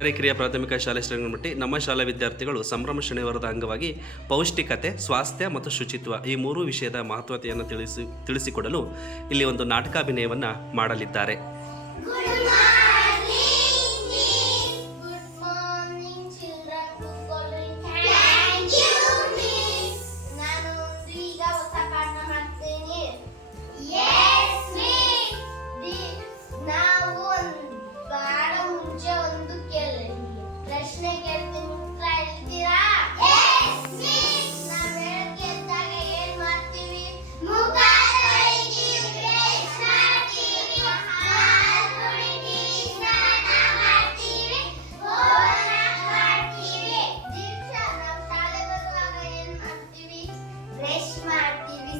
ಕಿರಿಯ ಪ್ರಾಥಮಿಕ ಶಾಲೆ ಶ್ರೀರಂಗಪಟ್ಟಿ ನಮ್ಮ ಶಾಲಾ ವಿದ್ಯಾರ್ಥಿಗಳು ಸಂಭ್ರಮ ಶನಿವಾರದ ಅಂಗವಾಗಿ ಪೌಷ್ಟಿಕತೆ, ಸ್ವಾಸ್ಥ್ಯ ಮತ್ತು ಶುಚಿತ್ವ ಈ ಮೂರು ವಿಷಯದ ಮಹತ್ವತೆಯನ್ನು ತಿಳಿಸಿಕೊಡಲು ಇಲ್ಲಿ ಒಂದು ನಾಟಕಾಭಿನಯವನ್ನು ಮಾಡಲಿದ್ದಾರೆ.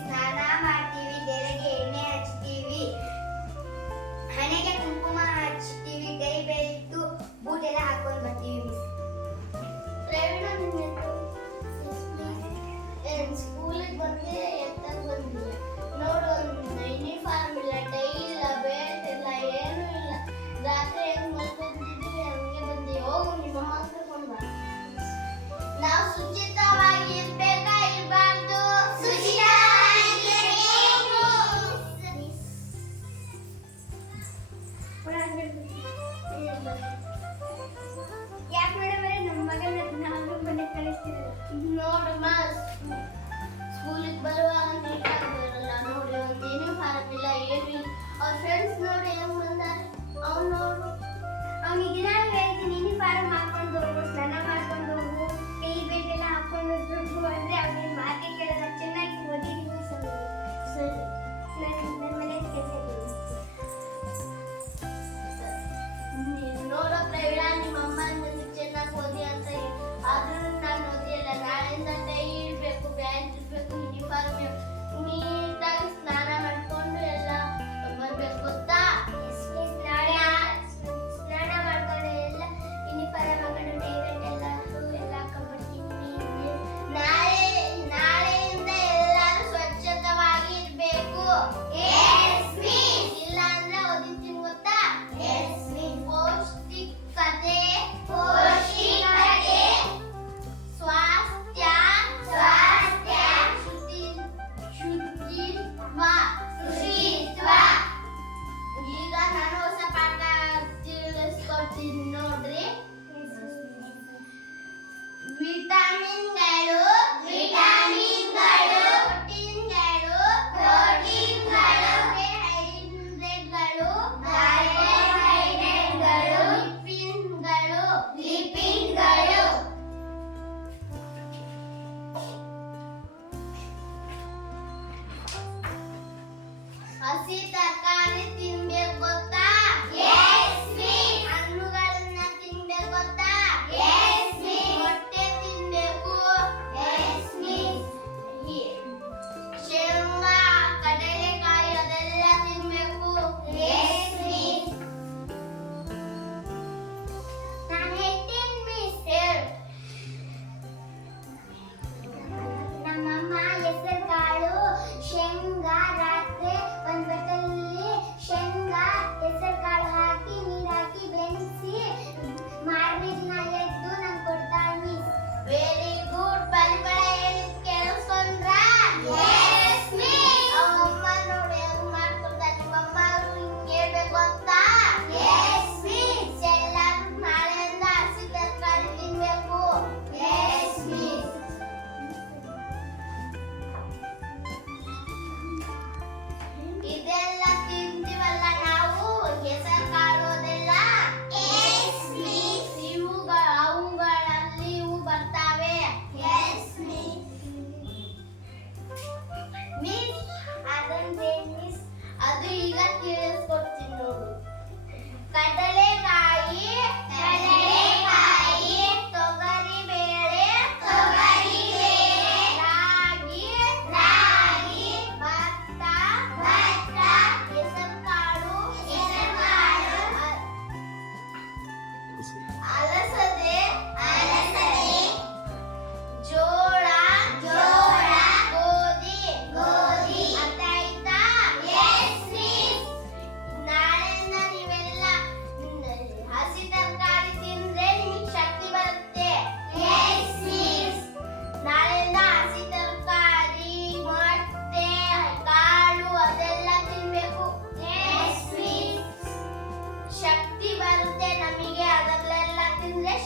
ಸ್ನಾನ ಮಾಡ್ತೀವಿ, ತಲೆಗೆ ಎಣ್ಣೆ ಹಚ್ತೀವಿ, ಹಣೆಗೆ ಕುಂಕುಮ ಹಚ್ತೀವಿ, ಕೈ ಬೆಲ್ಟು ಬೂಟ್ ಎಲ್ಲ ಹಾಕೊಂಡು ಬರ್ತೀವಿ. ಸ್ಕೂಲಿಗೆ ಬಂದ್ರೆ ಎತ್ತಾಗ ಬಂದಿಲ್ಲ ನೋಡು, ಒಂದು ಯೂನಿಫಾರ್ಮ್ ಇಲ್ಲ, ಟೈ ಇಲ್ಲ, ಬೇಲ್ಟ್ ಇಲ್ಲ, ಏನೂ ಇಲ್ಲ. ರಾತ್ರಿ ಹೆಂಗ್ ಮಲ್ಕೊಂಡಿದ್ದೀವಿ ಹಂಗೆ ಬಂದು ಹೋಗು ನಿಮ್ಮ ಅಮ್ಮ ಕರ್ಕೊಂಡು ಬಾ. ನಾವು ಶುಚಿತ್ವವಾಗಿ ಇರ್ಬೇಕಾ ಇರಬಾರ್ದು? ಯಾಕೆ ಮೇಡಮ್ ನಮ್ಮ ಮಗನ ನಾನು ಮನೆ ಕಳಿಸ್ತಿರಲ್ಲ? ನೋಡಮ್ಮ, ಸ್ಕೂಲಿಗೆ ಬರುವಾಗ ನೀಟಾಗಿ ಬರಲ್ಲ ನೋಡಿ, ಒಂದು ಯೂನಿಫಾರ್ಮ್ ಇಲ್ಲ, ಏನು ಇಲ್ಲ. ಅವ್ರ ಫ್ರೆಂಡ್ಸ್ ನೋಡಿ ಹೆಂಗ್ ಬಂದಾರೆ. ಅವ್ನು ನೋಡು, ಅವನಿಗೆ ನಾನು ಹೇಳ್ತೀನಿ ಯೂನಿಫಾರ್ಮ್ ಹಾಕೊಂಡು ಹೋಗು, ಸ್ನಾನ ಮಾಡ್ಕೊಂಡು ಹೋಗು, ಕೈ ಬೆಲ್ಟ್ ಎಲ್ಲ ಹಾಕೊಂಡು ಹೋಗು ಅಂದ್ರೆ ಅವನಿಗೆ ಮಾತೇ ಕೇಳಲ್ಲ. ಚೆನ್ನಾಗಿ ಓದಿದೀನಿ ಸರಿ, ನನ್ನ ಮನೆ ಕೆಲಸ ನೋಡೋ ಪ್ರವೀಣ, ನಿಮ್ಮ ಅಮ್ಮ ನನಗೆ ಚೆನ್ನಾಗಿ ಓದಿ ಅಂತ ಆದ್ರೂ ನಾನು ಓದಿಯಲ್ಲ. ನಾಳೆಯಿಂದ ಟೈ ಇರಬೇಕು, ಬ್ಯಾಂಚ್ ಇರಬೇಕು, ಯೂನಿಫಾರ್ಮ್ ನೀಟಾಗಿ ಸ್ನಾನ ಮಾಡ್ಕೊಂಡು ಎಲ್ಲ ಬರ್ಬೇಕು, ಗೊತ್ತಾ? ನಾಳೆ ಸ್ನಾನ ಮಾಡ್ಕೊಂಡು ಎಲ್ಲ ಯೂನಿಫಾರ್ಮ್ ಹಾಕೊಂಡು ಟೈ ಬೆಲ್ಟ್ ಎಲ್ಲ ಹಾಕೊಂಡ್ಬರ್ತೀನಿ. ನಾಳೆಯಿಂದ ಎಲ್ಲರೂ ಸ್ವಚ್ಛತವಾಗಿ ಇರಬೇಕು. ಇಲ್ಲ ಅಂದ್ರೆ ಓದಿರ್ತೀನಿ, ಗೊತ್ತಾ? ಪೌಷ್ಟಿಕತೆ, ಸ್ವಾಸ್ಥ್ಯ, ಶುಚಿತ್ವ. ಈಗ ನಾನು ಹೊಸ ಪಾಠ ತಿಳಿಸ್ಕೊಡ್ತೀನಿ ನೋಡ್ರಿ. ವಿಟಮಿನ್ಗಳು, ಲಿಪಿಡ್ಗಳು. ಹಸಿ ತರಕಾರಿ ತಿನ್ಬೇಕು, ಗೊತ್ತಾ? ಹಣ್ಣುಗಳನ್ನ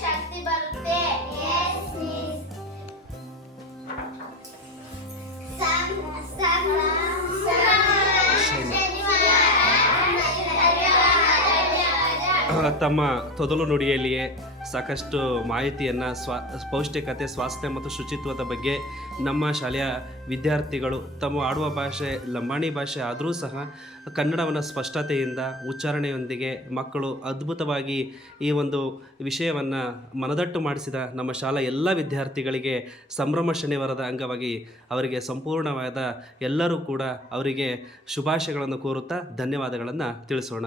ಶಕ್ತಿ ಬರುತ್ತೆ. ತಮ್ಮ ತೊದಲು ನುಡಿಯಲ್ಲಿಯೇ ಸಾಕಷ್ಟು ಮಾಹಿತಿಯನ್ನು ಪೌಷ್ಟಿಕತೆ, ಸ್ವಾಸ್ಥ್ಯ ಮತ್ತು ಶುಚಿತ್ವದ ಬಗ್ಗೆ ನಮ್ಮ ಶಾಲೆಯ ವಿದ್ಯಾರ್ಥಿಗಳು ತಮ್ಮ ಆಡುವ ಭಾಷೆ ಲಂಬಾಣಿ ಭಾಷೆ ಆದರೂ ಸಹ ಕನ್ನಡವನ್ನು ಸ್ಪಷ್ಟತೆಯಿಂದ ಉಚ್ಚಾರಣೆಯೊಂದಿಗೆ ಮಕ್ಕಳು ಅದ್ಭುತವಾಗಿ ಈ ಒಂದು ವಿಷಯವನ್ನು ಮನದಟ್ಟು ಮಾಡಿಸಿದ ನಮ್ಮ ಶಾಲಾ ಎಲ್ಲ ವಿದ್ಯಾರ್ಥಿಗಳಿಗೆ ಸಂಭ್ರಮ ಶನಿವಾರದ ಅಂಗವಾಗಿ ಅವರಿಗೆ ಸಂಪೂರ್ಣವಾದ ಎಲ್ಲರೂ ಕೂಡ ಅವರಿಗೆ ಶುಭಾಶಯಗಳನ್ನು ಕೋರುತ್ತಾ ಧನ್ಯವಾದಗಳನ್ನು ತಿಳಿಸೋಣ.